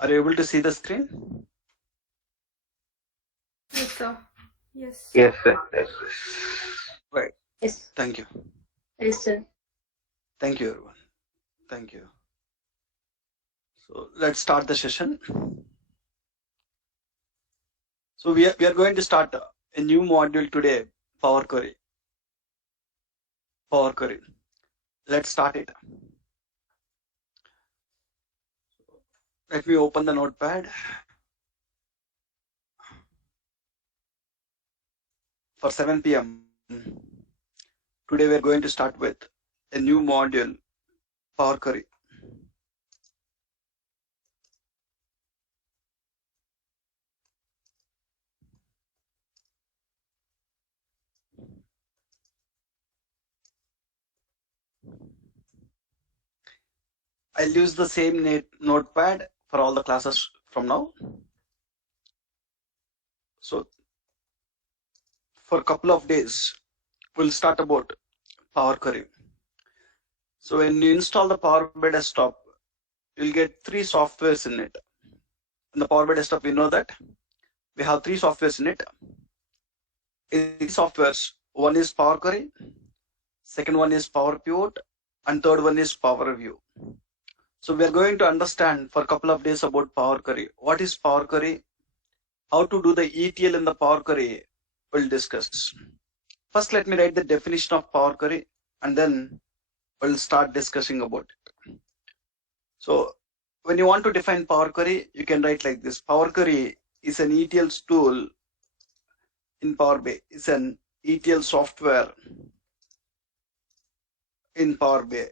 Are you able to see the screen? Yes, sir. Yes. Yes, sir. Yes. Right. Yes, Thank you. yes, sir. Thank you, everyone. Thank you. So let's start the session. So we are going to start a new module today, Power Query. Power Query. Let's start it. Let me open the notepad. For 7 p.m. Today we are going to start with a new module, Power Query. I'll use the same notepad for all the classes from now. So for a couple of days, we'll start about Power Query. So when you install the Power BI Desktop, you'll get 3 softwares in it. In the Power BI Desktop, we know that we have 3 softwares in it. In these softwares, one is Power Query, second one is Power Pivot, and third one is Power View. So we are going to understand for a couple of days about Power Query. What is Power Query? How to do the ETL in the Power Query, we'll discuss. First, let me write the definition of Power Query, and then we'll start discussing about it. So when you want to define Power Query, you can write like this. Power Query is an ETL tool in Power BI. It's an ETL software in Power BI.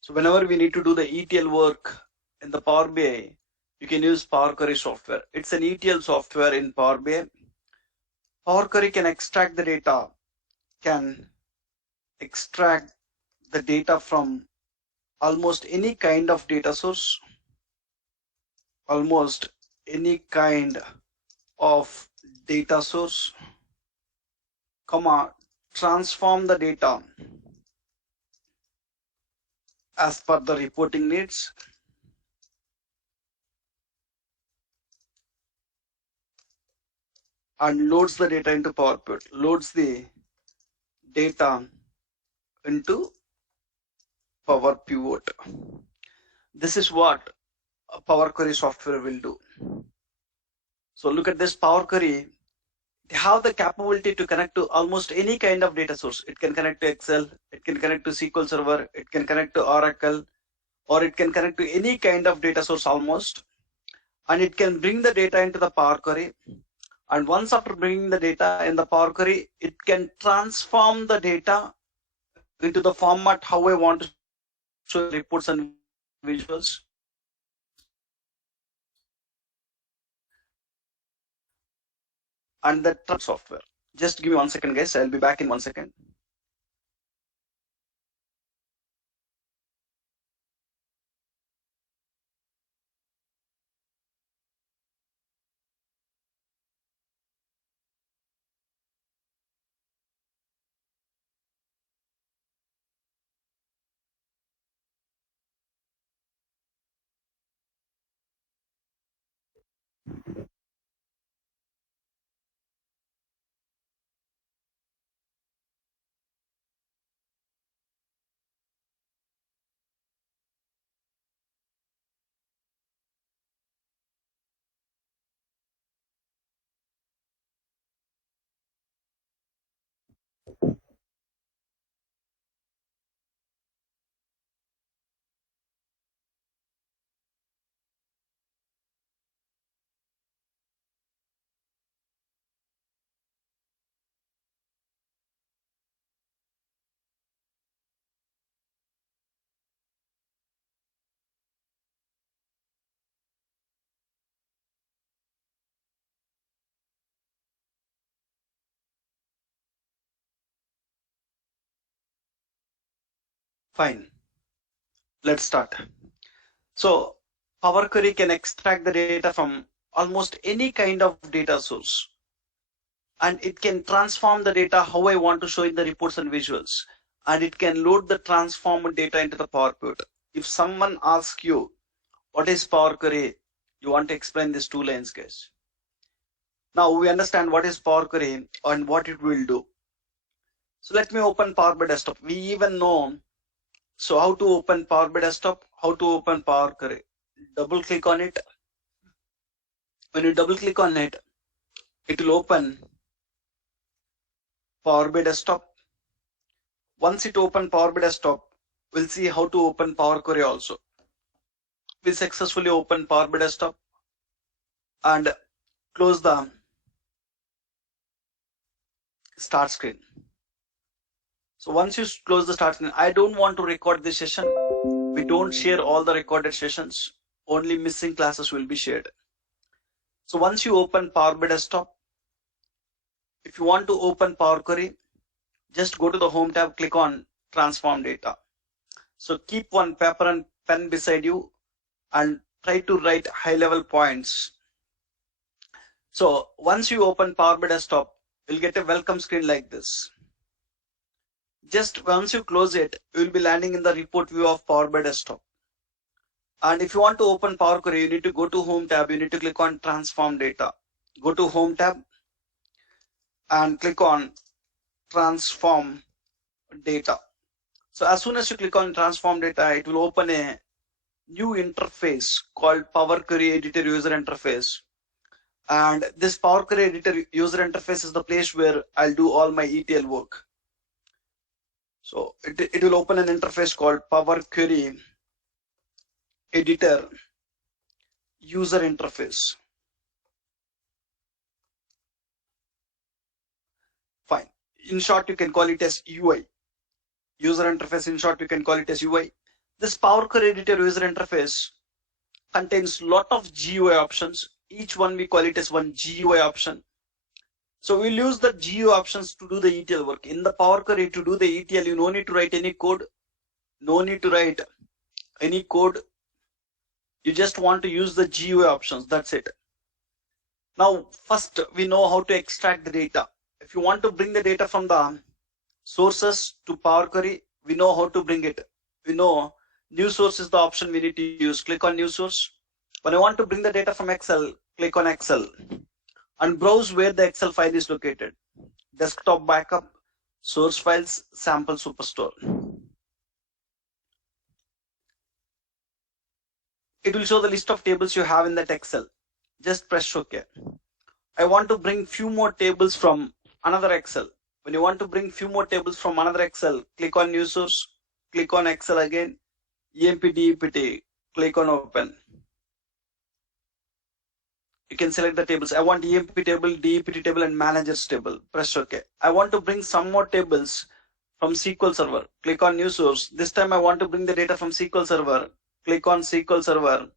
So whenever we need to do the ETL work in the Power BI, you can use Power Query software. It's an ETL software in Power BI. Power Query can extract the data, from almost any kind of data source, transform the data as per the reporting needs, and loads the data into Power Pivot, loads the data into Power Pivot. This is what a Power Query software will do. So look at this Power Query. They have the capability to connect to almost any kind of data source. It can connect to Excel, it can connect to SQL Server, it can connect to Oracle, or it can connect to any kind of data source almost. And it can bring the data into the Power Query. And once after bringing the data in the Power Query, it can transform the data into the format how I want to show reports and visuals. And the software. Just give me 1 second, guys. I'll be back in 1 second. Fine. Let's start. So Power Query can extract the data from almost any kind of data source, and it can transform the data how I want to show in the reports and visuals, and it can load the transformed data into the Power Pivot. If someone asks you What is Power Query? You want to explain these 2 lines, guys. Now we understand what is Power Query and what it will do. So let me open Power BI Desktop. We even know, so how to open Power BI Desktop, how to open Power Query. Double click on it. When you double click on it, it will open Power BI Desktop. Once it open Power BI Desktop, we'll see how to open Power Query also. We successfully open Power BI Desktop and close the start screen. So once you close the start screen, I don't want to record this session. We don't share all the recorded sessions. Only missing classes will be shared. So once you open Power BI Desktop, if you want to open Power Query, just go to the Home tab, click on Transform Data. So keep one paper and pen beside you and try to write high-level points. So once you open Power BI Desktop, you'll get a welcome screen like this. Just once you close it, you will be landing in the report view of Power BI Desktop. And if you want to open Power Query, you need to go to Home tab. You need to click on Transform Data. Go to Home tab and click on Transform Data. So as soon as you click on Transform Data, it will open a new interface called Power Query Editor User Interface. And this Power Query Editor User Interface is the place where I'll do all my ETL work. So it will open an interface called Power Query Editor User Interface. Fine. In short, you can call it as UI. User interface, in short, you can call it as UI. This Power Query Editor User Interface contains lot of GUI options. Each one we call it as one GUI option. So we'll use the GUI options to do the ETL work. In the Power Query, to do the ETL, you no need to write any code. No need to write any code. You just want to use the GUI options. That's it. Now, first we know how to extract the data. If you want to bring the data from the sources to Power Query, we know how to bring it. We know new source is the option we need to use. Click on new source. When I want to bring the data from Excel, click on Excel and browse where the Excel file is located. Desktop backup, source files, sample superstore. It will show the list of tables you have in that Excel. Just press OK. I want to bring few more tables from another Excel. When you want to bring few more tables from another Excel, click on new source, click on Excel again, EMP DEPT, click on open. You can select the tables. I want EMP table, DEPT table and managers table. Press OK. I want to bring some more tables from SQL Server. Click on new source. This time I want to bring the data from SQL Server. Click on SQL Server.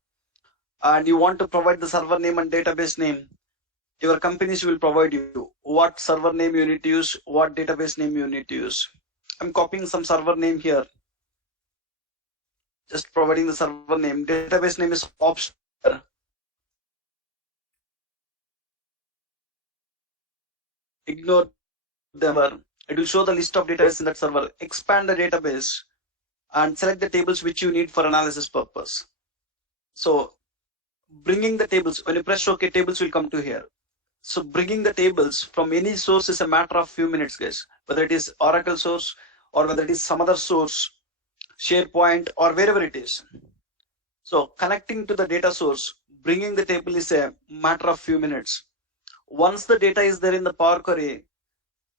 And you want to provide the server name and database name. Your companies will provide you what server name you need to use, what database name you need to use. I'm copying some server name here. Just providing the server name. Database name is optional. Ignore them. It will show the list of database in that server. Expand the database and select the tables which you need for analysis purpose. So bringing the tables, when you press OK, tables will come to here. So bringing the tables from any source is a matter of few minutes, guys. Whether it is Oracle source or whether it is some other source, SharePoint or wherever it is. So connecting to the data source, bringing the table is a matter of few minutes. Once the data is there in the Power Query,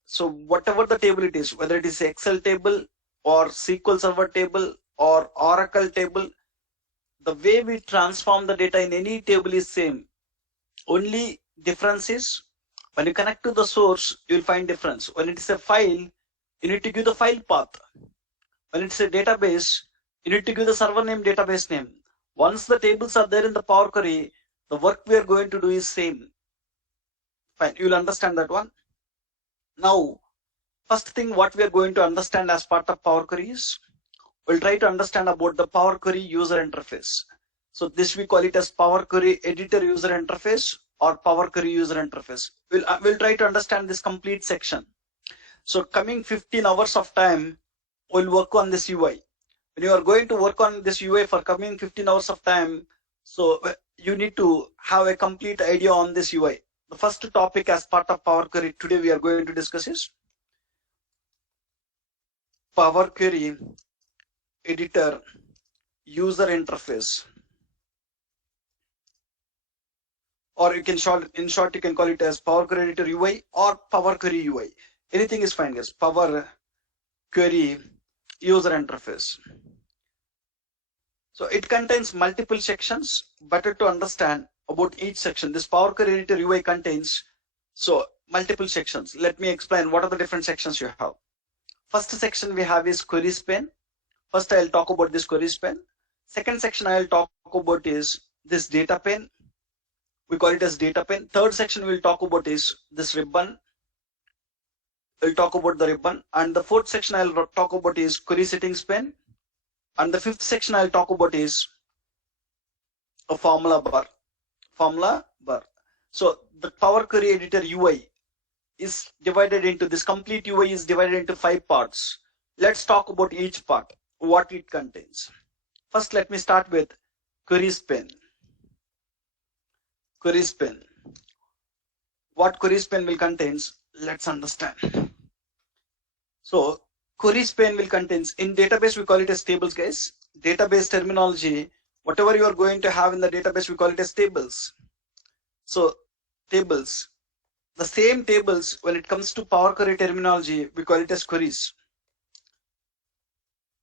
so whatever the table it is, whether it is Excel table or SQL Server table or Oracle table, the way we transform the data in any table is same. Only difference is when you connect to the source, you will find difference. When it is a file, you need to give the file path. When it's a database, you need to give the server name, database name. Once the tables are there in the Power Query, the work we are going to do is same. Fine, you will understand that one. Now, first thing what we are going to understand as part of Power Query is, we'll try to understand about the Power Query user interface. So this we call it as Power Query Editor User Interface or Power Query User Interface. We'll try to understand this complete section. So coming 15 hours of time, we'll work on this UI. When you are going to work on this UI for coming 15 hours of time, So you need to have a complete idea on this UI. The first topic as part of Power Query today we are going to discuss is Power Query Editor User Interface, or you can in short you can call it as Power Query Editor UI or Power Query UI. Anything is fine, guys. Power Query User Interface. So it contains multiple sections. Better to understand about each section. This Power Query Editor UI contains multiple sections. Let me explain what are the different sections you have. First section we have is queries pane. First I'll talk about this queries pane. Second section I'll talk about is this data pane. We call it as data pane. Third section we'll talk about is this ribbon. We'll talk about the ribbon. And the fourth section I'll talk about is query settings pane. And the fifth section I'll talk about is a formula bar. Formula bar. So the Power Query Editor UI is divided into this complete UI is divided into 5 parts. Let's talk about each part, what it contains. First, let me start with queries pane. Queries pane. What queries pane will contains? Let's understand. So queries pane will contains, in database we call it as tables, guys. Database terminology, whatever you are going to have in the database we call it as tables. So tables. The same tables, when it comes to Power Query terminology, we call it as queries.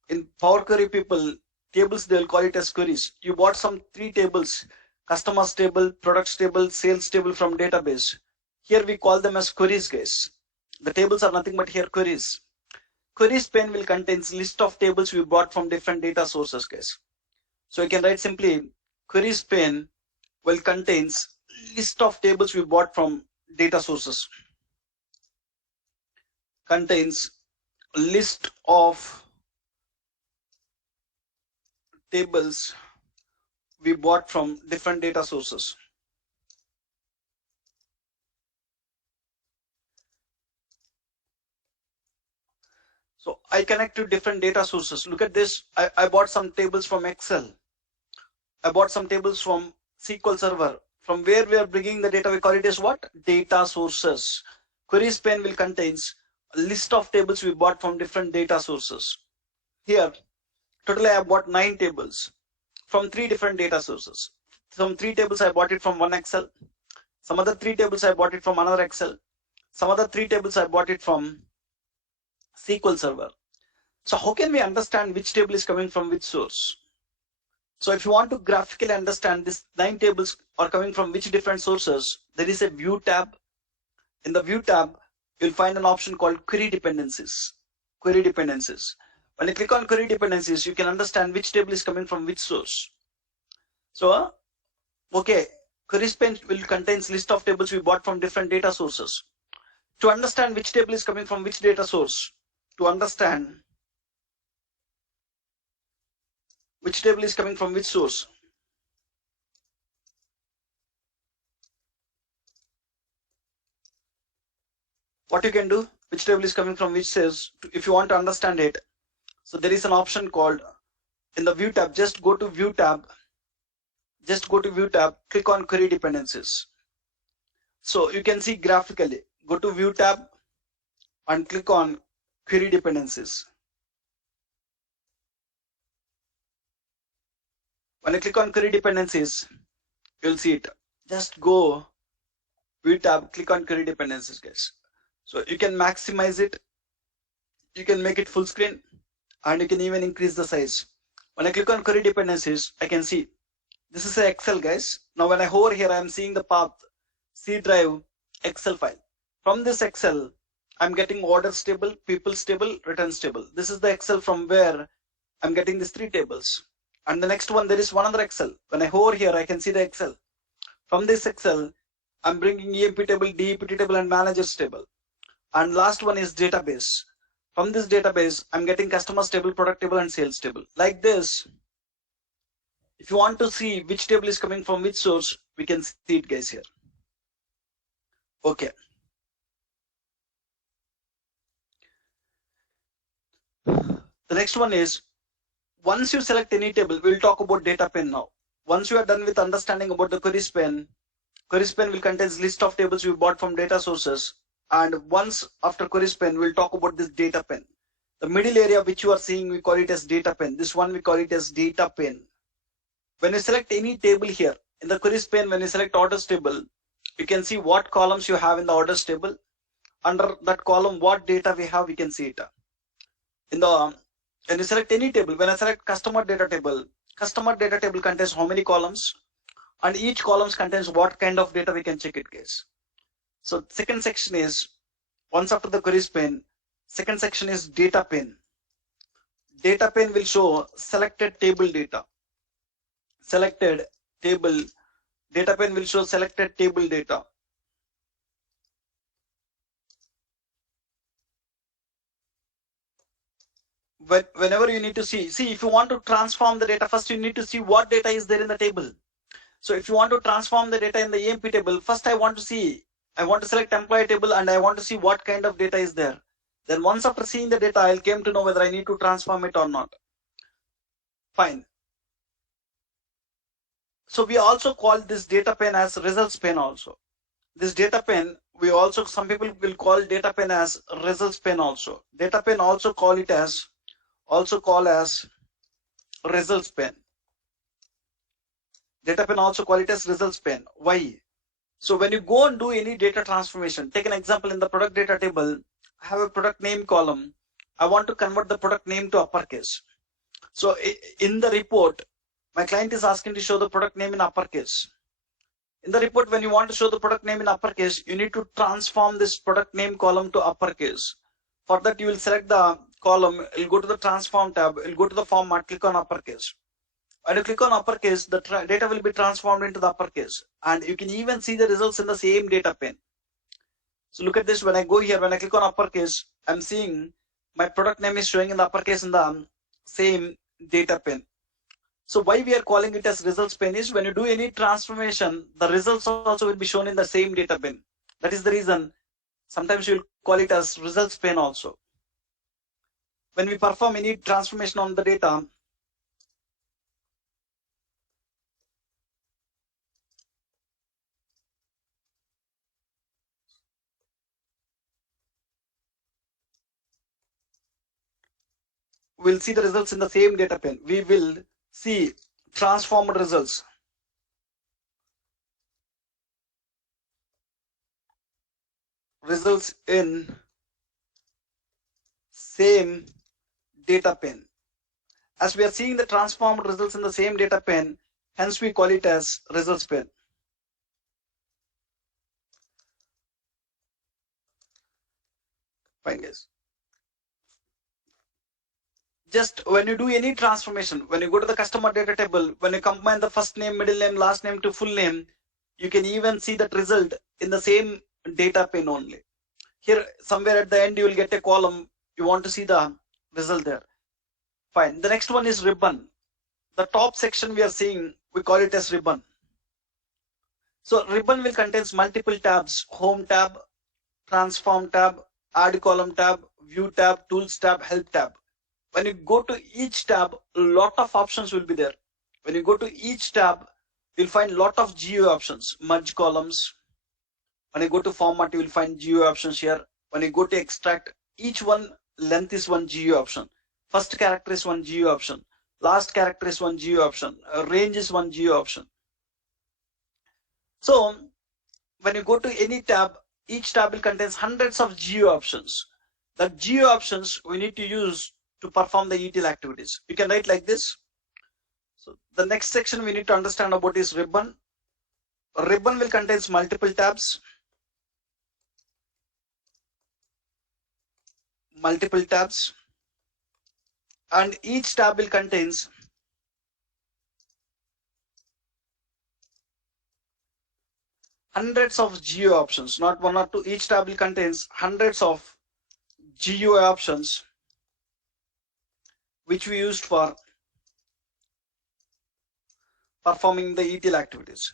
In Power Query people, tables, they will call it as queries. You bought some 3 tables, customers table, products table, sales table from database. Here we call them as queries, guys. The tables are nothing but here queries. Queries pane will contains list of tables we bought from different data sources, guys. So you can write simply, queries pane will contains list of tables we bought from data sources. Contains list of tables we bought from different data sources. So I connect to different data sources. Look at this. I bought some tables from Excel. I bought some tables from SQL Server. From where we are bringing the data, we call it as what? Data sources. Queries pane will contains a list of tables we bought from different data sources. Here, totally I bought 9 tables from 3 different data sources. Some 3 tables I bought it from one Excel. Some other 3 tables I bought it from another Excel. Some other 3 tables I bought it from SQL Server. So how can we understand which table is coming from which source? So if you want to graphically understand this 9 tables are coming from which different sources, there is a view tab. In the view tab, you'll find an option called query dependencies. Query dependencies. When you click on query dependencies, you can understand which table is coming from which source. So, okay, queries pane will contains list of tables we bought from different data sources. To understand which table is coming from which data source, to understand which table is coming from which source, what you can do, which table is coming from which source, if you want to understand it. So there is an option called in the view tab. Just go to view tab. Click on query dependencies. So you can see graphically. Go to view tab and click on query dependencies. When I click on query dependencies, you'll see it. Just go view tab, click on query dependencies, guys. So you can maximize it. You can make it full screen, and you can even increase the size. When I click on query dependencies, I can see this is an Excel, guys. Now when I hover here, I am seeing the path C drive Excel file. From this Excel, I'm getting orders table, people's table, returns table. This is the Excel from where I'm getting these 3 tables. And the next one, there is one other Excel. When I hover here, I can see the Excel. From this Excel, I'm bringing EMP table, DEPT table, and managers table. And last one is database. From this database, I'm getting customers table, product table, and sales table. Like this. If you want to see which table is coming from which source, we can see it, guys, here. Okay. The next one is, once you select any table, we'll talk about data pane now. once you are done with understanding about the queries pane will contain list of tables we bought from data sources. And once after queries pane, we'll talk about this data pane. The middle area which you are seeing, we call it as data pane. This one we call it as data pane. When you select any table here in the queries pane, when you select orders table, you can see what columns you have in the orders table. Under that column, what data we have, we can see it. In the when you select any table, when I select customer data table contains how many columns, and each columns contains what kind of data we can check it, guys. So second section is, once after the queries pane, second section is data pane. Data pane will show selected table data. Selected table data pane will show selected table data. Whenever you need to see if you want to transform the data, first you need to see what data is there in the table. So if you want to transform the data in the EMP table, first I want to select employee table and I want to see what kind of data is there. Then once after seeing the data, I'll came to know whether I need to transform it or not. Fine. So we also call this data pane as results pane also. This data pane, some people will call data pane as results pane also. Data pane also call as results pane. Data pane also call it as results pane. Why? So when you go and do any data transformation, take an example in the product data table, I have a product name column. I want to convert the product name to uppercase. So in the report, my client is asking to show the product name in uppercase. In the report, when you want to show the product name in uppercase, you need to transform this product name column to uppercase. For that, you will select the column, you'll go to the transform tab, you'll go to the format, click on uppercase. When you click on uppercase, the data will be transformed into the uppercase, and you can even see the results in the same data pane. So look at this. When I go here, when I click on uppercase, I'm seeing my product name is showing in the uppercase in the same data pane. So why we are calling it as results pane is when you do any transformation, the results also will be shown in the same data pane. That is the reason sometimes you'll call it as results pane also. When we perform any transformation on the data, we'll see the results in the same data pane. We will see transformed results. Results in same data pane. As we are seeing the transformed results in the same data pane, hence we call it as results pane. Fine, guys. Just when you do any transformation, when you go to the customer data table, when you combine the first name, middle name, last name to full name, you can even see that result in the same data pane only. Here, somewhere at the end, you will get a column. You want to see the result there. Fine. The next one is ribbon. The top section we are seeing, we call it as ribbon. So ribbon will contains multiple tabs: home tab, transform tab, add column tab, view tab, tools tab, help tab. When you go to each tab, a lot of options will be there. When you go to each tab, you'll find a lot of GUI options, merge columns. When you go to format, you will find GUI options here. When you go to extract, each one length is one GUI option. First character is one GUI option. Last character is one GUI option. Range is one GUI option. So when you go to any tab, each tab will contain hundreds of GUI options. The GUI options we need to use to perform the ETL activities. You can write like this. So the next section we need to understand about is ribbon. Ribbon will contain multiple tabs. And each tab will contains hundreds of GUI options, not one or two. Each tab will contains hundreds of GUI options which we used for performing the ETL activities.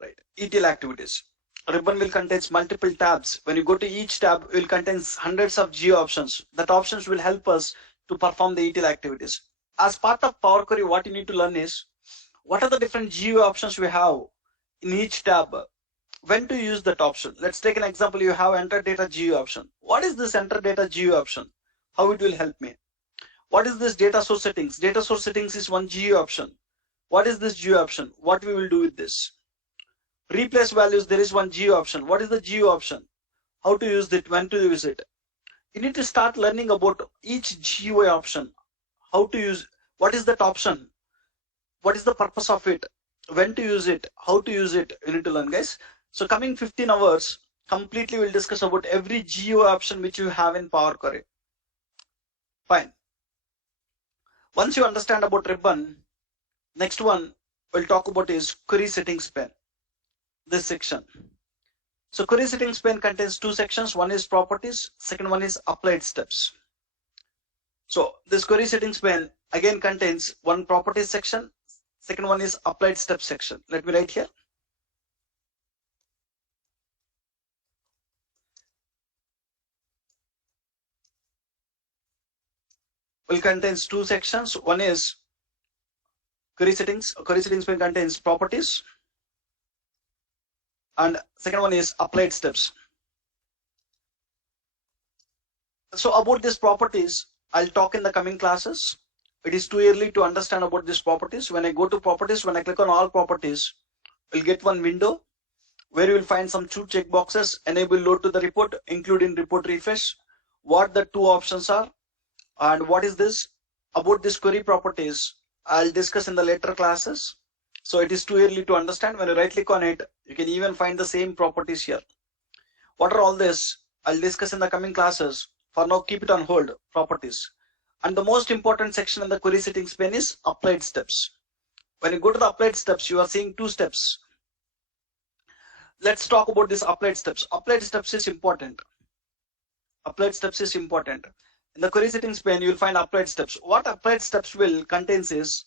Right, ETL activities. ribbon will contain multiple tabs. When you go to each tab, it will contain hundreds of geo options. That options will help us to perform the ETL activities. As part of Power Query, what you need to learn is what are the different geo options we have in each tab. When to use that option. Let's take an example. You have enter data geo option. What is this enter data geo option? How it will help me? What is this data source settings? Data source settings is one geo option. What is this geo option? What we will do with this? Replace values, there is one geo option. What is the geo option? How to use it? When to use it? You need to start learning about each geo option. How to use, what is that option? What is the purpose of it? When to use it? How to use it? You need to learn, guys. So coming 15 hours, completely we'll discuss about every geo option which you have in Power Query. Fine. Once you understand about ribbon, next one we'll talk about is query settings pane. This section. So query settings pane contains two sections. One is properties, second one is applied steps. So this query settings pane again contains one properties section, second one is applied steps section. Let me write here. Will contains two sections. One is query settings. Query settings pane contains properties, and second one is applied steps. So about these properties, I'll talk in the coming classes. It is too early to understand about these properties. When I go to properties, when I click on all properties, you'll get one window where you will find some two checkboxes: enable load to the report, including report refresh, what the two options are, and what is this. About this query properties, I'll discuss in the later classes. So it is too early to understand. When you right click on it, you can even find the same properties here. What are all this? I'll discuss in the coming classes. For now, keep it on hold, properties. And the most important section in the query settings pane is applied steps. When you go to the applied steps, you are seeing two steps. Let's talk about this applied steps. Applied steps is important. Applied steps is important. In the query settings pane, you will find applied steps. What applied steps will contains is,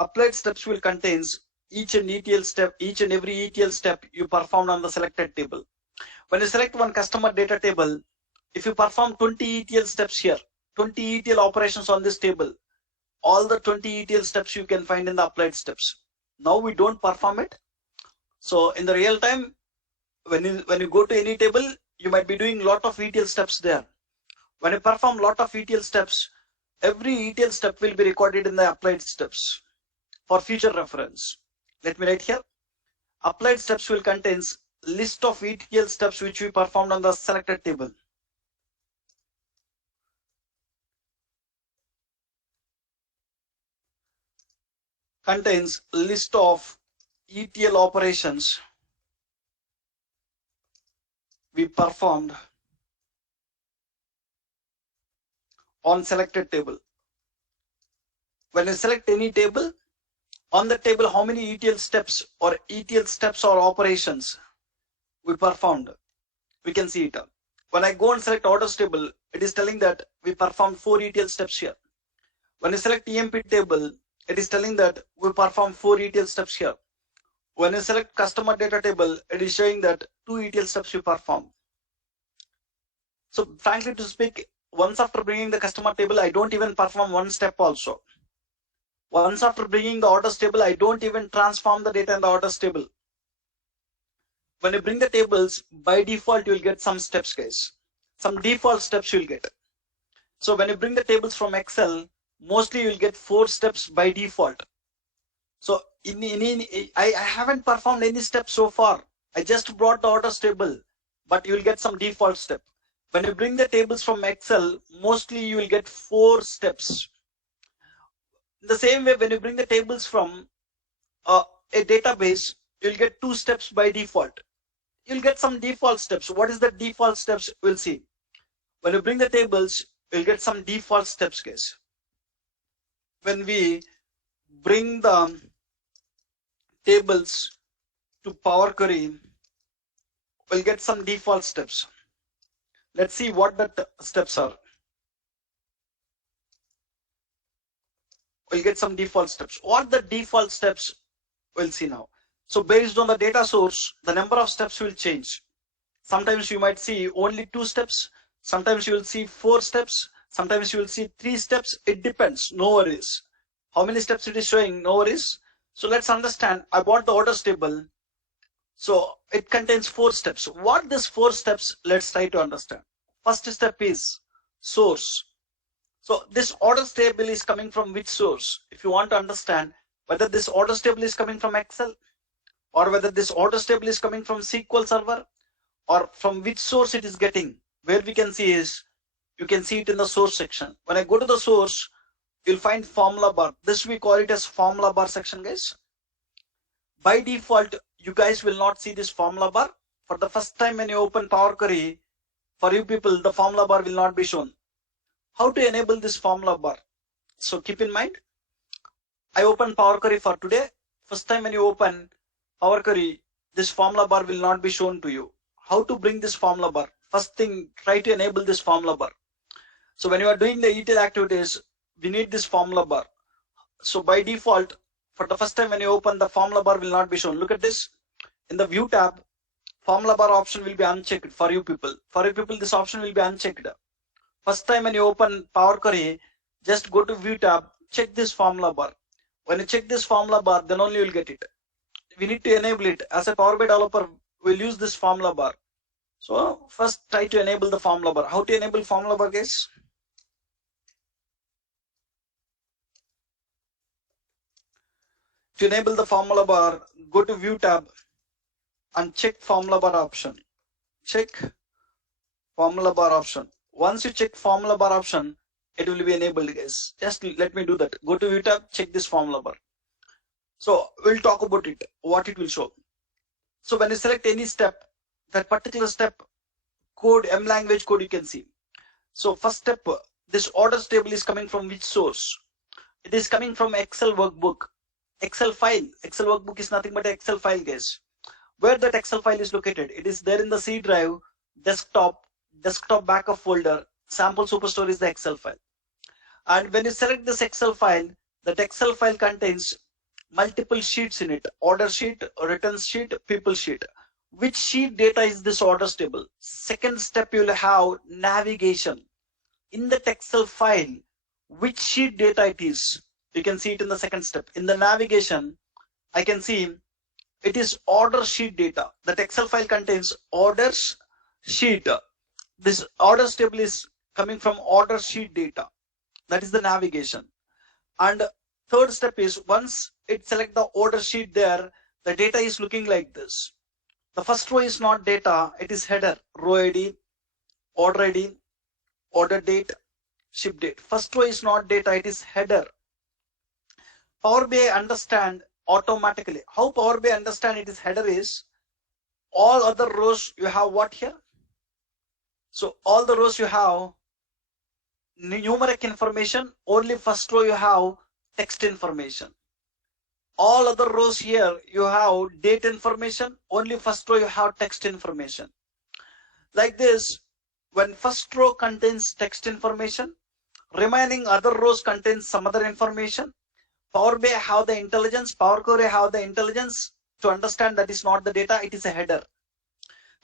applied steps will contains each and every ETL step you performed on the selected table. When you select one customer data table, if you perform 20 ETL steps here, 20 ETL operations on this table, all the 20 ETL steps you can find in the applied steps. Now we don't perform it. So in the real time, when you go to any table, you might be doing a lot of ETL steps there. When you perform a lot of ETL steps, every ETL step will be recorded in the applied steps for future reference. Let me write here. Applied steps will contains list of ETL steps which we performed on the selected table. Contains list of ETL operations we performed on selected table. When you select any table, on the table how many ETL steps or operations we performed, we can see it. When I go and select orders table, it is telling that we performed 4 ETL steps here. When I select EMP table, it is telling that we performed 4 ETL steps here. When I select customer data table, it is showing that 2 ETL steps we performed. So frankly to speak, once after bringing the customer table, I don't even perform one step also. Once after bringing the orders table, I don't even transform the data in the orders table. When you bring the tables, by default, you'll get some steps, guys. Some default steps you'll get. So when you bring the tables from Excel, mostly you'll get 4 steps by default. So I haven't performed any steps so far. I just brought the orders table, but you'll get some default step. When you bring the tables from Excel, mostly you will get 4 steps. In the same way, when you bring the tables from a database, you'll get 2 steps by default. You'll get some default steps. What is the default steps? We'll see. When you bring the tables, you'll get some default steps, guys. When we bring the tables to Power Query, we'll get some default steps. Let's see what the steps are. We'll get some default steps. What the default steps, we'll see now. So based on the data source, the number of steps will change. Sometimes you might see only 2 steps. Sometimes you will see 4 steps. Sometimes you will see 3 steps. It depends. No worries. How many steps it is showing? No worries. So let's understand. I bought the orders table. So it contains 4 steps. What these 4 steps? Let's try to understand. First step is source. So this orders table is coming from which source? If you want to understand whether this orders table is coming from Excel or whether this orders table is coming from SQL Server or from which source it is getting, where we can see is, you can see it in the source section. When I go to the source, you'll find formula bar. This we call it as formula bar section, guys. By default, you guys will not see this formula bar. For the first time when you open Power Query, for you people, the formula bar will not be shown. How to enable this formula bar? So keep in mind, I open Power Query for today. First time when you open Power Query, this formula bar will not be shown to you. How to bring this formula bar? First thing, try to enable this formula bar. So when you are doing the ETL activities, we need this formula bar. So by default, for the first time when you open, the formula bar will not be shown. Look at this. In the view tab, formula bar option will be unchecked for you people. For you people, this option will be unchecked. First time when you open Power Query, just go to view tab, check this formula bar. When you check this formula bar, then only you will get it. We need to enable it. As a Power BI developer, we'll use this formula bar. So first try to enable the formula bar. How to enable formula bar, guys? To enable the formula bar, go to view tab and check formula bar option. Check formula bar option. Once you check formula bar option, it will be enabled, guys. Just let me do that. Go to view tab, check this formula bar. So we'll talk about it, what it will show. So when you select any step, that particular step code, M language code, you can see. So first step, this orders table is coming from which source? It is coming from Excel workbook, Excel file. Excel workbook is nothing but an Excel file, guys. Where that Excel file is located? It is there in the C drive, desktop backup folder. Sample Superstore is the Excel file. And when you select this Excel file, that Excel file contains multiple sheets in it: order sheet, returns sheet, people sheet. Which sheet data is this orders table? Second step, you will have navigation. In the Excel file, which sheet data it is? You can see it in the second step. In the navigation, I can see it is order sheet data. That Excel file contains orders sheet. This orders table is coming from order sheet data. That is the navigation. And third step is, once it select the order sheet there, the data is looking like this. The first row is not data, it is header, row ID, order date, ship date. First row is not data, it is header. Power BI understand automatically. How Power BI understand it is header is, all other rows you have what here? So all the rows you have numeric information, only first row you have text information. All other rows here you have date information, only first row you have text information. Like this, when first row contains text information, remaining other rows contains some other information. Power BI have the intelligence, Power Query have the intelligence to understand that is not the data, it is a header.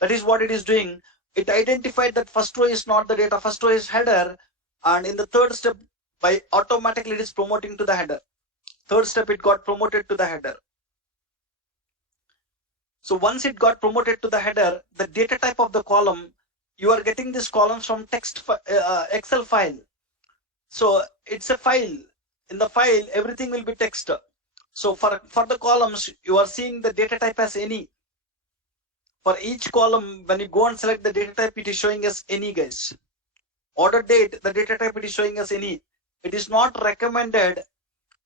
That is what it is doing. It identified that first row is not the data, first row is header, and in the third step, by automatically it is promoting to the header. Third step, it got promoted to the header. So once it got promoted to the header, the data type of the column, you are getting this column from text Excel file. So it's a file. In the file, everything will be text. So for the columns, you are seeing the data type as any. For each column, when you go and select the data type, it is showing as any, guys. Order date, the data type, it is showing as any. It is not recommended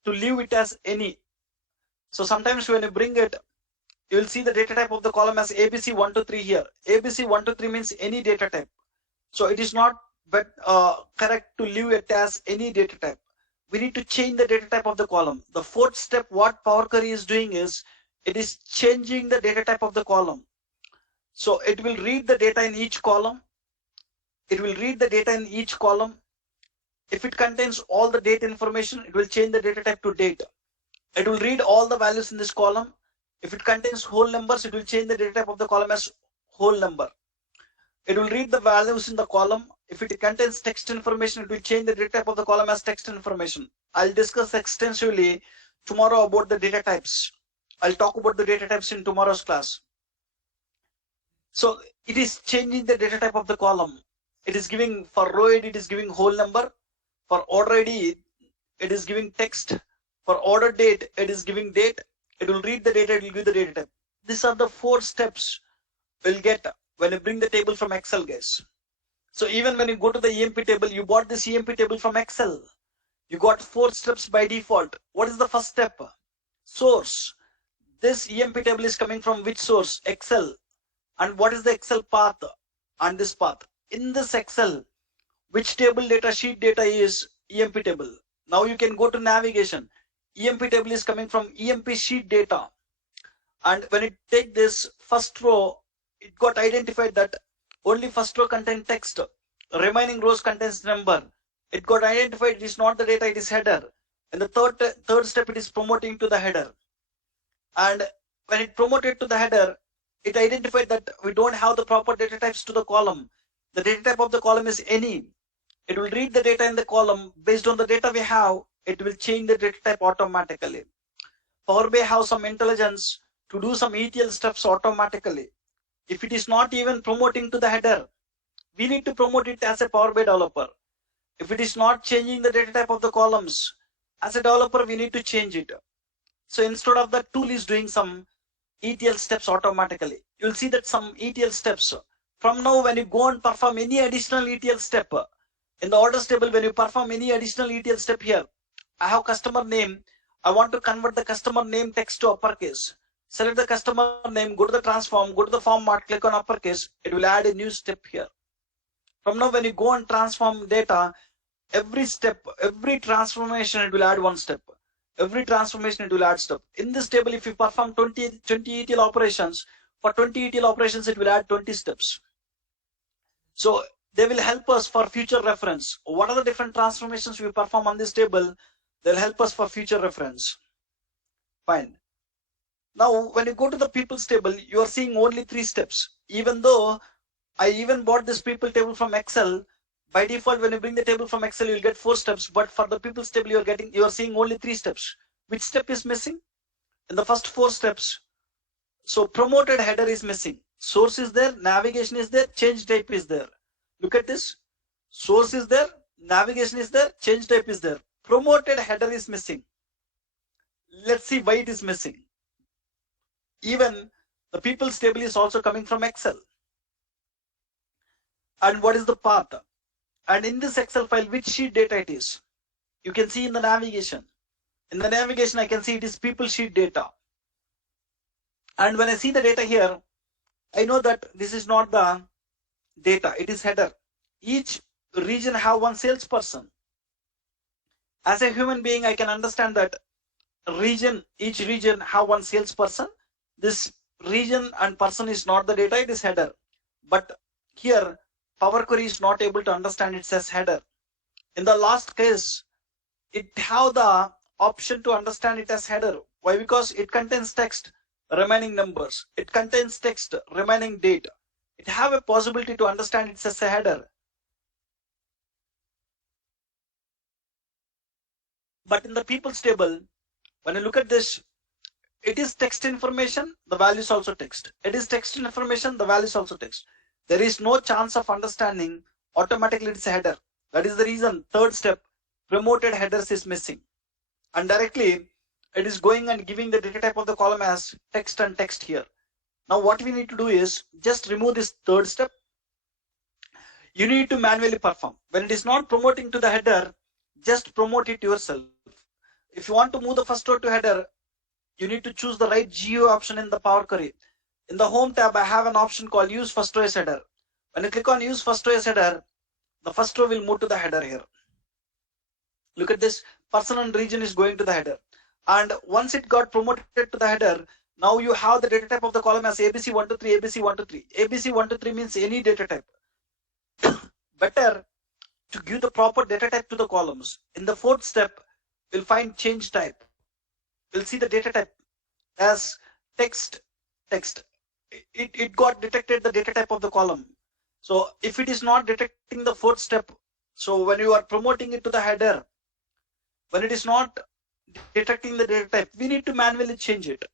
to leave it as any. So sometimes when you bring it, you will see the data type of the column as ABC123 here. ABC123 means any data type. So it is not correct to leave it as any data type. We need to change the data type of the column. The fourth step, what Power Query is doing is, it is changing the data type of the column. So it will read the data in each column. It will read the data in each column. If it contains all the date information, it will change the data type to date. It will read all the values in this column. If it contains whole numbers, it will change the data type of the column as whole number. It will read the values in the column. If it contains text information, it will change the data type of the column as text information. I'll discuss extensively tomorrow about the data types. I'll talk about the data types in tomorrow's class. So it is changing the data type of the column. It is giving, for row ID, it is giving whole number. For order ID, it is giving text. For order date, it is giving date. It will read the data, it will give the data type. These are the 4 steps we'll get when you bring the table from Excel, guys. So even when you go to the EMP table, you bought this EMP table from Excel. You got 4 steps by default. What is the first step? Source. This EMP table is coming from which source? Excel. And what is the Excel path? And this path. In this Excel, which table data, sheet data is EMP table. Now you can go to navigation. EMP table is coming from EMP sheet data. And when it take this first row, it got identified that only first row contains text. Remaining rows contains number. It got identified it is not the data, it is header. In the third step, it is promoting to the header. And when it promoted to the header, it identified that we don't have the proper data types to the column. The data type of the column is any. It will read the data in the column. Based on the data we have, it will change the data type automatically. Power BI has some intelligence to do some ETL steps automatically. If it is not even promoting to the header, we need to promote it as a Power BI developer. If it is not changing the data type of the columns, as a developer, we need to change it. So instead of that, tool is doing some ETL steps automatically. You'll see that some ETL steps. From now, when you go and perform any additional ETL step, in the orders table, when you perform any additional ETL step here, I have customer name. I want to convert the customer name text to uppercase. Select the customer name, go to the transform, go to the format, click on uppercase. It will add a new step here. From now, when you go and transform data, every step, every transformation, it will add 1 step. Every transformation, it will add step. In this table, if you perform 20 ETL operations, for 20 ETL operations, it will add 20 steps. So they will help us for future reference. What are the different transformations we perform on this table? They'll help us for future reference. Fine. Now, when you go to the people's table, you are seeing only 3 steps. Even though I even bought this people table from Excel, by default, when you bring the table from Excel, you'll get 4 steps. But for the people's table, you are seeing only 3 steps. Which step is missing? In the first 4 steps. So promoted header is missing. Source is there, navigation is there, change type is there. Look at this. Source is there, navigation is there, change type is there. Promoted header is missing. Let's see why it is missing. Even the people's table is also coming from Excel. And what is the path? And in this Excel file, which sheet data it is? You can see in the navigation. In the navigation, I can see it is people sheet data. And when I see the data here, I know that this is not the data, it is header. Each region have 1 salesperson. As a human being, I can understand that each region have 1 salesperson. This region and person is not the data, it is header. But here, Power Query is not able to understand it as header. In the last case, it have the option to understand it as header. Why? Because it contains text, remaining numbers. It contains text, remaining date. It have a possibility to understand it as a header. But in the people's table, when you look at this, it is text information, the value is also text. It is text information, the value is also text. There is no chance of understanding, automatically it's a header. That is the reason, third step, promoted headers is missing. And directly, it is going and giving the data type of the column as text and text here. Now what we need to do is just remove this third step. You need to manually perform. When it is not promoting to the header, just promote it yourself. If you want to move the first row to header, you need to choose the right GUI option in the Power Query. In the home tab, I have an option called use first row as header. When you click on use first row as header, the first row will move to the header here. Look at this, person and region is going to the header. And once it got promoted to the header, now you have the data type of the column as ABC123, ABC123. ABC123 means any data type. Better to give the proper data type to the columns. In the fourth step, we'll find change type. We'll see the data type as text, it got detected the data type of the column. So if it is not detecting the fourth step, so when you are promoting it to the header, when it is not detecting the data type, we need to manually change it.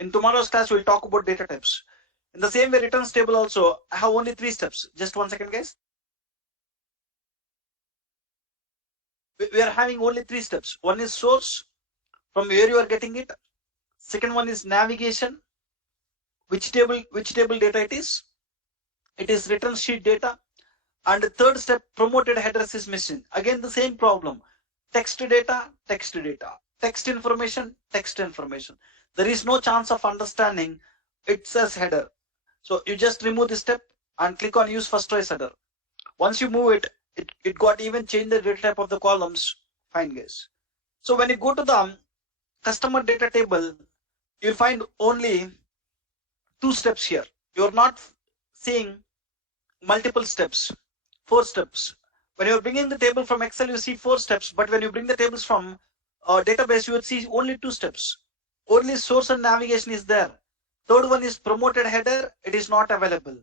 In tomorrow's class, we'll talk about data types. In the same way, returns table also, I have only 3 steps. Just 1 second, guys. We are having only 3 steps. One is source, from where you are getting it. Second one is navigation, which table data it is. It is return sheet data. And the third step, promoted headers is missing. Again, the same problem. Text data, text information, text information. There is no chance of understanding. It says header. So you just remove this step and click on use first choice header. Once you move it, it got even changed the data type of the columns. Fine, guys. So when you go to the customer data table, you'll find only 2 steps here. You're not seeing multiple steps, 4 steps. When you're bringing the table from Excel, you see 4 steps, but when you bring the tables from database, you would see only 2 steps. Only source and navigation is there. Third one is promoted header, it is not available.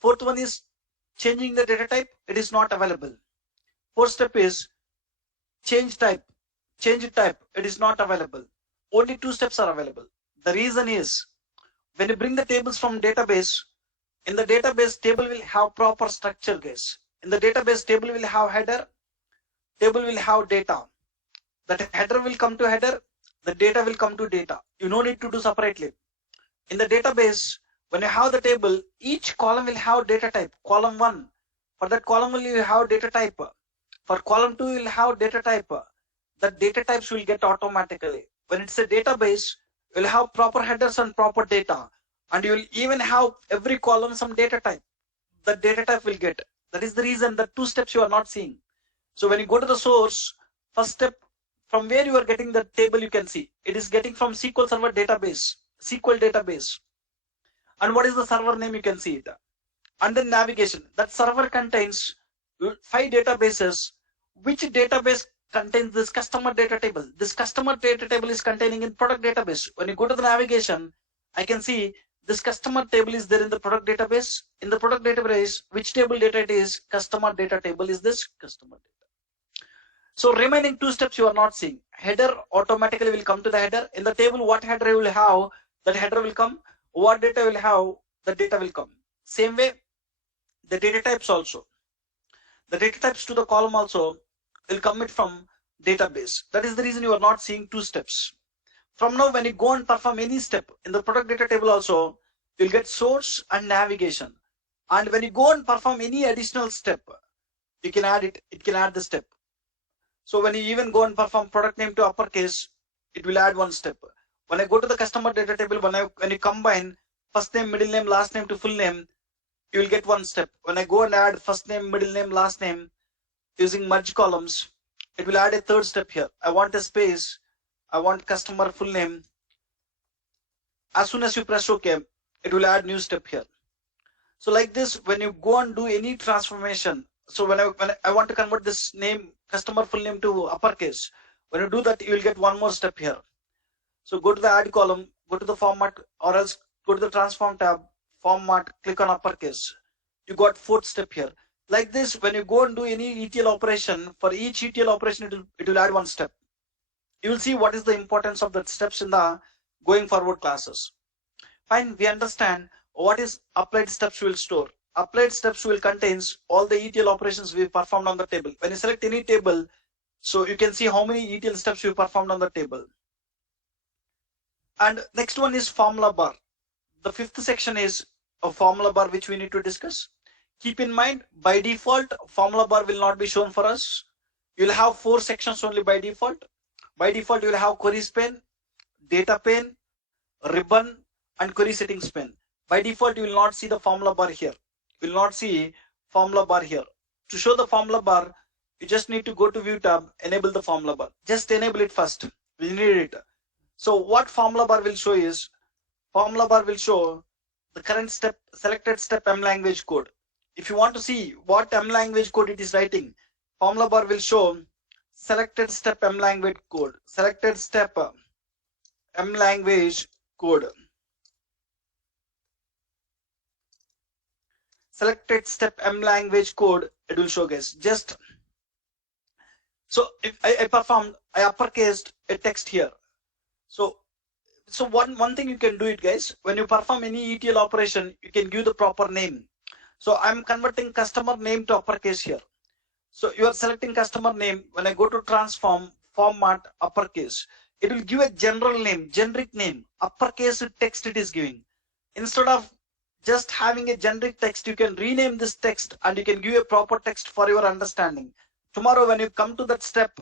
Fourth one is changing the data type, it is not available. Fourth step is change type, it is not available. Only 2 steps are available. The reason is, when you bring the tables from database, in the database table will have proper structure, guys. In the database table will have header, table will have data. That header will come to header, the data will come to data. You no need to do separately. In the database, when you have the table, each column will have data type. Column 1, for that column will you have data type. For column 2, you will have data type. The data types will get automatically. When it's a database, you will have proper headers and proper data. And you will even have every column some data type. The data type will get. That is the reason that 2 steps you are not seeing. So when you go to the source, first step, from where you are getting the table, you can see. It is getting from SQL Server database, SQL database. And what is the server name? You can see it. And then navigation. That server contains 5 databases. Which database contains this customer data table? This customer data table is containing in product database. When you go to the navigation, I can see this customer table is there in the product database. In the product database, which table data it is? Customer data table is this customer data. So remaining 2 steps you are not seeing. Header automatically will come to the header. In the table, what header you will have, that header will come. What data will have, the data will come. Same way, the data types also. The data types to the column also will come it from database. That is the reason you are not seeing 2 steps. From now, when you go and perform any step in the product data table also, you'll get source and navigation. And when you go and perform any additional step, you can add it. It can add the step. So when you even go and perform product name to uppercase, it will add 1 step. When I go to the customer data table, when you combine first name, middle name, last name to full name, you will get 1 step. When I go and add first name, middle name, last name using merge columns, it will add a 3rd step here. I want a space. I want customer full name. As soon as you press OK, it will add new step here. So like this, when you go and do any transformation, so when I want to convert this name, customer full name to uppercase, when you do that, you will get 1 more step here. So go to the add column, go to the format, or else go to the transform tab, format, click on uppercase. You got 4th step here. Like this, when you go and do any ETL operation, for each ETL operation, it will add 1 step. You will see what is the importance of the steps in the going forward classes. Fine, we understand what is applied steps will store. Applied steps will contains all the ETL operations we performed on the table. When you select any table, so you can see how many ETL steps you performed on the table. And next one is formula bar. The 5th section is a formula bar which we need to discuss. Keep in mind, by default, formula bar will not be shown for us. You'll have 4 sections only by default. By default, you'll have queries pane, data pane, ribbon, and query settings pane. By default, you will not see the formula bar here. You will not see formula bar here. To show the formula bar, you just need to go to view tab, enable the formula bar. Just enable it first. We need it. So what formula bar will show is, formula bar will show the current step, selected step M language code. If you want to see what M language code it is writing, formula bar will show selected step M language code. Selected step M language code. selected step M language code, it will show, guys. Just so if I uppercased a text here. So one thing you can do it, guys. When you perform any ETL operation, you can give the proper name. So I'm converting customer name to uppercase here. So you are selecting customer name. When I go to transform format uppercase, it will give a general name, generic name, uppercase text it is giving. Instead of just having a generic text, you can rename this text and you can give a proper text for your understanding. Tomorrow when you come to that step,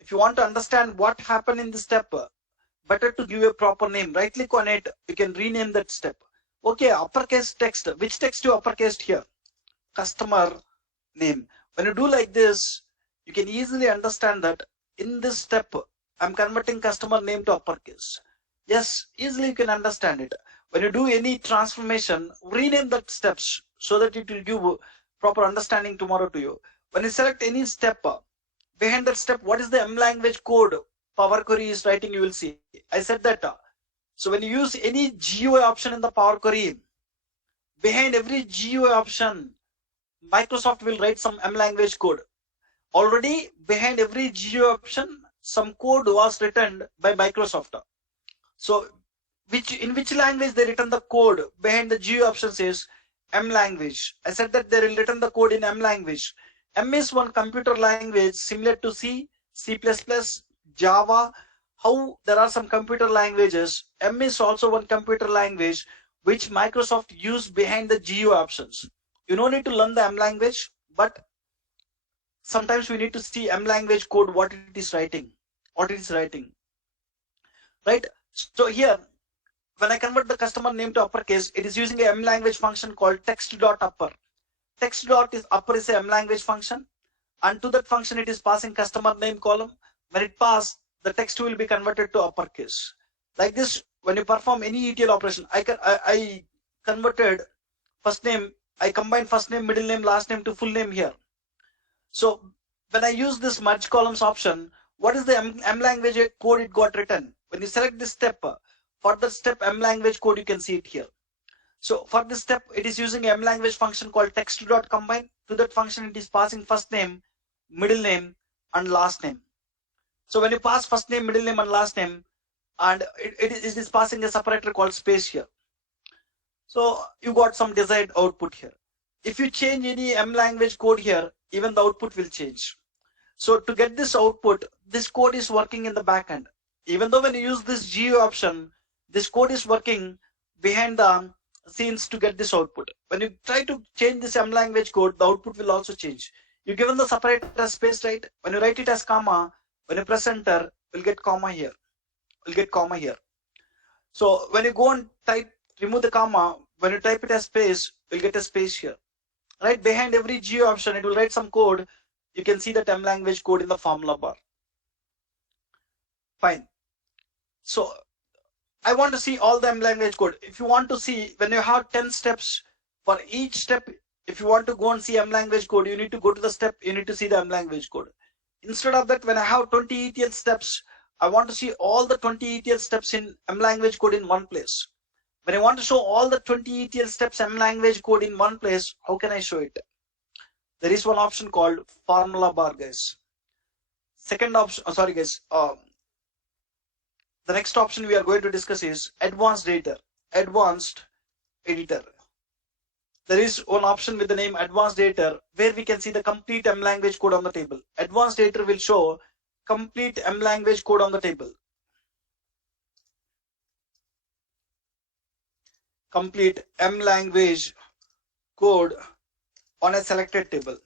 if you want to understand what happened in this step, better to give a proper name. Right click on it, you can rename that step. Okay, uppercase text. Which text you uppercased here? Customer name. When you do like this, you can easily understand that in this step, I'm converting customer name to uppercase. Yes, easily you can understand it. When you do any transformation, rename that steps so that it will give proper understanding tomorrow to you. When you select any step, behind that step, what is the M language code Power Query is writing, you will see. I said that. So when you use any GUI option in the Power Query, behind every GUI option, Microsoft will write some M language code. Already behind every GUI option, some code was written by Microsoft. So in which language they written the code behind the GUI options is M language. I said that they will written the code in M language. M is one computer language similar to C, C++, Java. How there are some computer languages. M is also one computer language which Microsoft used behind the GUI options. You don't need to learn the M language, but sometimes we need to see M language code, what it is writing, right? So here, when I convert the customer name to uppercase, it is using a M language function called text.upper. Upper is a M language function, and to that function it is passing customer name column. When it passes, the text will be converted to uppercase. Like this, when you perform any ETL operation, I converted first name, I combined first name, middle name, last name to full name here. So when I use this merge columns option, what is the M language code it got written? When you select this step, for the step M language code, you can see it here. So for this step, it is using a M language function called text.combine. To that function, it is passing first name, middle name, and last name. So when you pass first name, middle name, and last name, and it is passing a separator called space here. So you got some desired output here. If you change any M language code here, even the output will change. So to get this output, this code is working in the backend. Even though when you use this GUI option, this code is working behind the scenes to get this output. When you try to change this M language code, the output will also change. You given the separator as space, right? When you write it as comma, when you press enter, we'll get comma here. So when you go and type, remove the comma, when you type it as space, we'll get a space here. Right behind every GUI option, it will write some code. You can see that M language code in the formula bar. Fine. So I want to see all the M language code. If you want to see, when you have 10 steps, for each step, if you want to go and see M language code, you need to go to the step, you need to see the M language code. Instead of that, when I have 20 ETL steps, I want to see all the 20 ETL steps in M language code in one place. When I want to show all the 20 ETL steps M language code in one place, how can I show it? There is one option called formula bar, guys. Second option, sorry guys, the next option we are going to discuss is advanced editor. There is one option with the name advanced editor where we can see the complete M language code on the table. Advanced editor will show complete M language code on the table. Complete M language code on a selected table.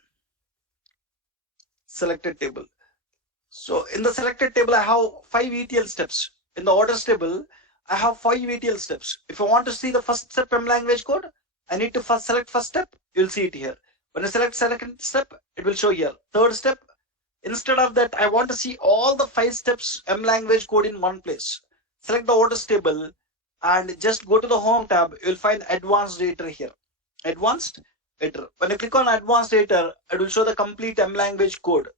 So in the selected table, I have 5 ETL steps. In the orders table, I have 5 ETL steps. If I want to see the first step M language code, I need to first select first step. You'll see it here. When I select second step, it will show here. Third step. Instead of that, I want to see all the 5 steps M language code in one place. Select the orders table and just go to the home tab. You'll find advanced editor here. Advanced editor. When you click on advanced editor, it will show the complete M language code.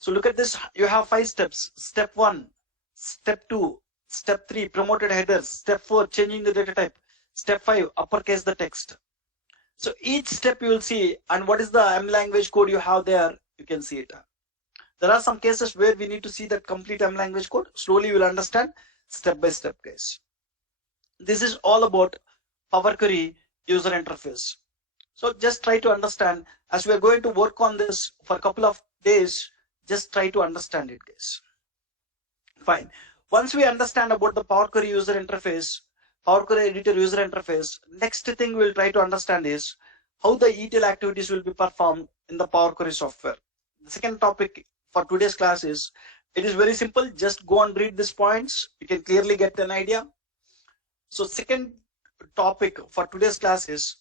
So look at this. You have 5 steps. Step 1, step 2, step 3, promoted headers. Step 4, changing the data type. Step 5, uppercase the text. So each step you will see, and what is the M language code you have there, you can see it. There are some cases where we need to see that complete M language code. Slowly you will understand step by step, guys. This is all about Power Query user interface. So just try to understand, as we are going to work on this for a couple of days, just try to understand it, guys. Fine. Once we understand about the Power Query user interface, Power Query editor user interface, next thing we'll try to understand is how the ETL activities will be performed in the Power Query software. The second topic for today's class is, it is very simple. Just go and read these points. You can clearly get an idea. So second topic for today's class is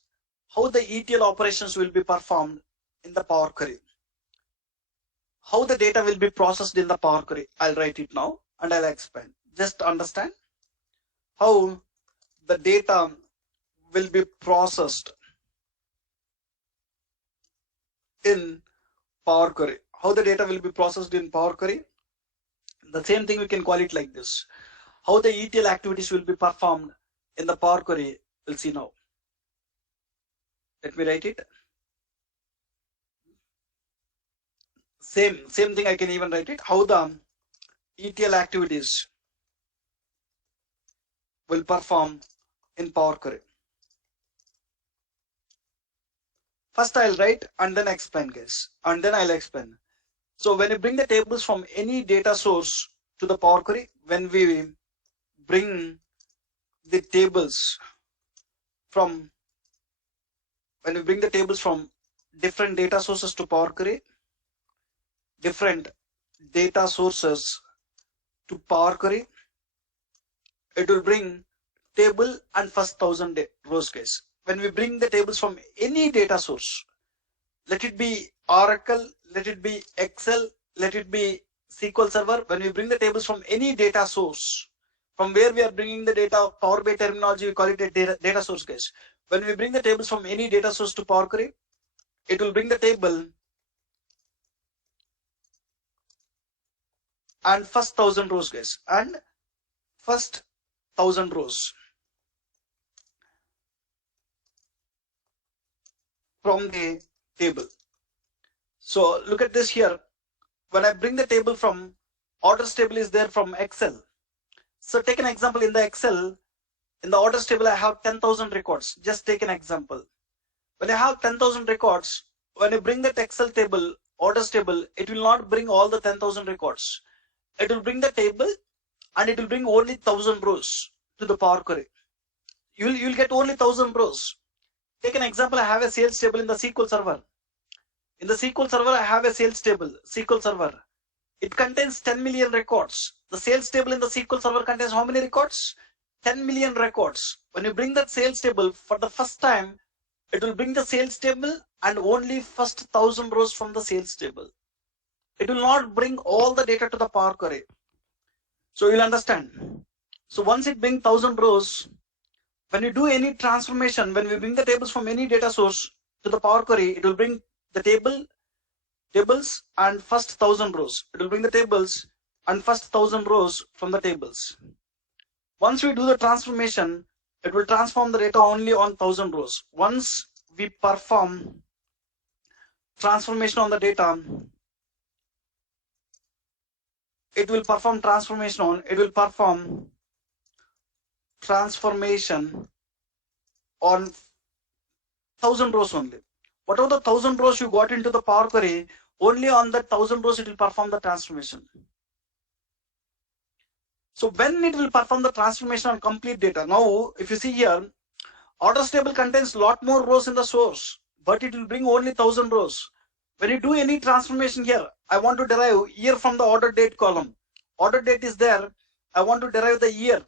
how the ETL operations will be performed in the Power Query. How the data will be processed in the Power Query. I'll write it now and I'll explain. Just understand how the data will be processed in Power Query. How the data will be processed in Power Query. The same thing we can call it like this. How the ETL activities will be performed in the Power Query, we'll see now. Let me write it. Same thing I can even write it. How the ETL activities will perform in Power Query. First I'll write and then explain, guys. And then I'll explain. So when you bring the tables from any data source to the Power Query, when we bring the tables from different data sources to Power Query, different data sources to Power Query, it will bring table and first 1000 rows, guys. When we bring the tables from any data source, let it be Oracle, let it be Excel, let it be SQL Server. When we bring the tables from any data source, from where we are bringing the data, Power BI terminology, we call it a data source, guys. When we bring the tables from any data source to Power Query, it will bring the table and first 1000 rows, guys, and first 1000 rows from the table. So look at this here. When I bring the table from orders table is there from Excel. So take an example in the Excel. In the orders table, I have 10,000 records. Just take an example. When I have 10,000 records, when I bring that Excel table, orders table, it will not bring all the 10,000 records. It will bring the table and it will bring only 1000 rows to the Power Query. You'll get only 1000 rows. Take an example. I have a sales table in the SQL Server. In the SQL Server, I have a sales table, SQL Server. It contains 10 million records. The sales table in the SQL Server contains how many records? 10 million records. When you bring that sales table for the first time, it will bring the sales table and only first 1000 rows from the sales table. It will not bring all the data to the Power Query. So you'll understand. So once it brings 1000 rows, when you do any transformation, when we bring the tables from any data source to the Power Query, it will bring the tables and first 1000 rows. It will bring the tables and first 1000 rows from the tables. Once we do the transformation, it will transform the data only on 1000 rows. Once we perform transformation on the data, it will perform transformation on 1000 rows only. Whatever the 1000 rows you got into the Power Query, only on the 1000 rows it will perform the transformation. So when it will perform the transformation on complete data, now if you see here, orders table contains lot more rows in the source, but it will bring only 1000 rows. When you do any transformation here, I want to derive year from the order date column. Order date is there. I want to derive the year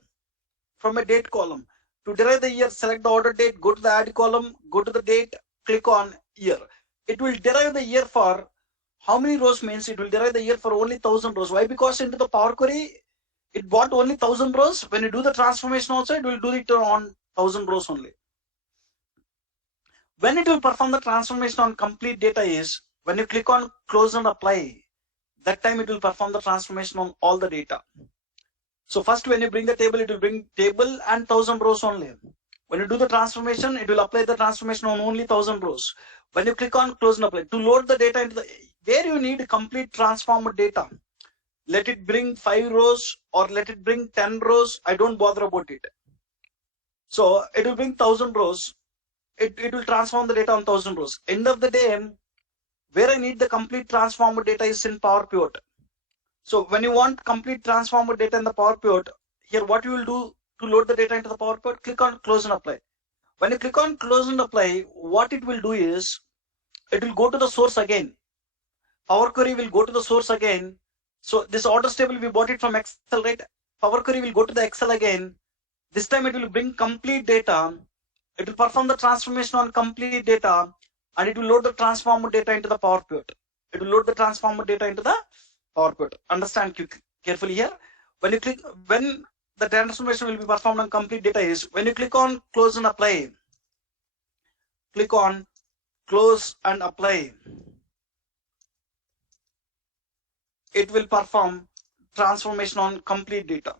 from a date column. To derive the year, select the order date, go to the add column, go to the date, click on year. It will derive the year for how many rows means it will derive the year for only 1000 rows. Why? Because into the Power Query, it bought only 1000 rows. When you do the transformation also, it will do it on 1000 rows only. When it will perform the transformation on complete data is when you click on close and apply. That time it will perform the transformation on all the data. So first when you bring the table, it will bring table and 1000 rows only. When you do the transformation, it will apply the transformation on only 1000 rows. When you click on close and apply, to load the data into the, where you need complete transformed data, let it bring 5 rows or let it bring 10 rows, I don't bother about it. So it will bring 1000 rows, it will transform the data on 1000 rows. End of the day, where I need the complete transformed data is in Power Pivot. So when you want complete transformed data in the Power Pivot, here what you will do to load the data into the Power Pivot, click on close and apply. When you click on close and apply, what it will do is, it will go to the source again. Power Query will go to the source again. So this orders table, we bought it from Excel, right? Power Query will go to the Excel again. This time it will bring complete data. It will perform the transformation on complete data, and it will load the transformed data into the Power Pivot. It will load the transformed data into the Power Pivot. Understand carefully here. When you click, when the transformation will be performed on complete data is, when you click on close and apply, click on close and apply, it will perform transformation on complete data.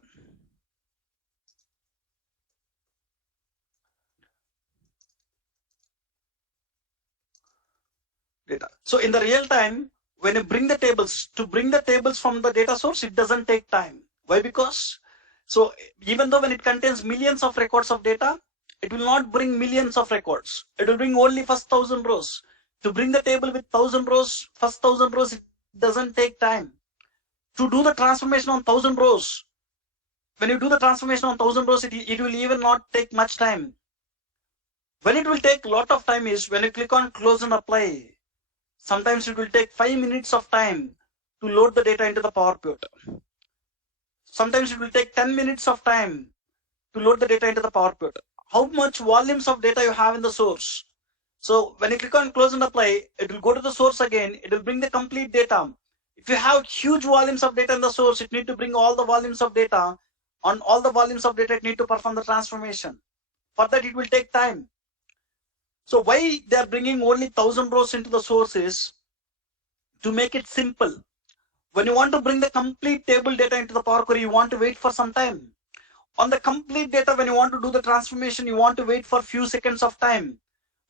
So in the real time, when you bring the tables, to bring the tables from the data source, it doesn't take time. Why? Because, so even though when it contains millions of records of data, it will not bring millions of records. It will bring only first 1000 rows. To bring the table with 1000 rows, first 1000 rows, it doesn't take time. To do the transformation on 1000 rows, when you do the transformation on 1000 rows, it will even not take much time. When it will take a lot of time is when you click on close and apply. Sometimes it will take 5 minutes of time to load the data into the Power Pivot. Sometimes it will take 10 minutes of time to load the data into the Power Pivot. How much volumes of data you have in the source? So when you click on close and apply, it will go to the source again. It will bring the complete data. If you have huge volumes of data in the source, it need to bring all the volumes of data. On all the volumes of data, it need to perform the transformation. For that, it will take time. So why they are bringing only 1000 rows into the source is to make it simple. When you want to bring the complete table data into the Power Query, you want to wait for some time. On the complete data, when you want to do the transformation, you want to wait for few seconds of time.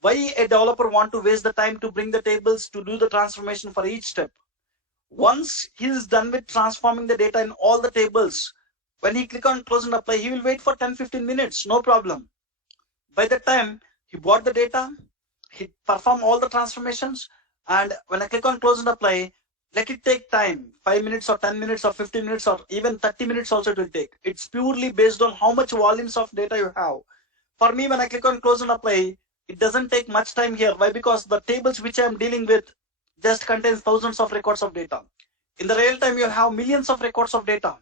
Why a developer want to waste the time to bring the tables to do the transformation for each step? Once he is done with transforming the data in all the tables, when he click on close and apply, he will wait for 10-15 minutes, no problem. By that time, he bought the data, he performed all the transformations, and when I click on close and apply, let it take time, 5 minutes or 10 minutes or 15 minutes or even 30 minutes also it will take. It's purely based on how much volumes of data you have. For me, when I click on close and apply, it doesn't take much time here. Why? Because the tables which I'm dealing with just contains thousands of records of data. In the real time, you'll have millions of records of data.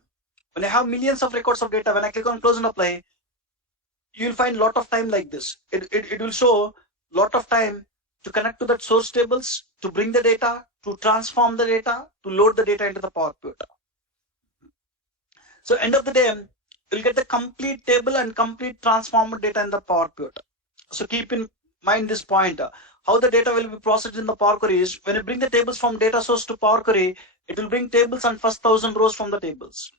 When I have millions of records of data, when I click on close and apply, you'll find a lot of time like this. It will show a lot of time to connect to that source tables, to bring the data, to transform the data, to load the data into the Power Pivot. So end of the day, you'll get the complete table and complete transformed data in the Power Pivot. So keep in mind this point. How the data will be processed in the Power Query is, when you bring the tables from data source to Power Query, it will bring tables and first 1000 rows from the tables.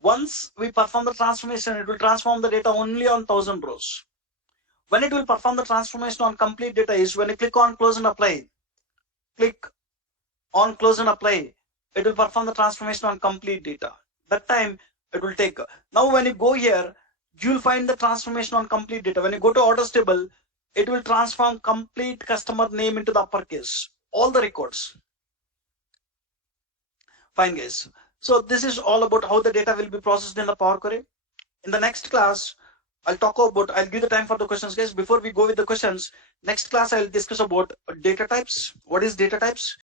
Once we perform the transformation, it will transform the data only on 1000 rows. When it will perform the transformation on complete data is when you click on close and apply. Click on close and apply. It will perform the transformation on complete data. That time it will take. Now when you go here, you will find the transformation on complete data. When you go to orders table, it will transform complete customer name into the uppercase. All the records. Fine guys. So this is all about how the data will be processed in the Power Query. In the next class, I'll give the time for the questions, guys. Before we go with the questions, next class I'll discuss about data types. What is data types?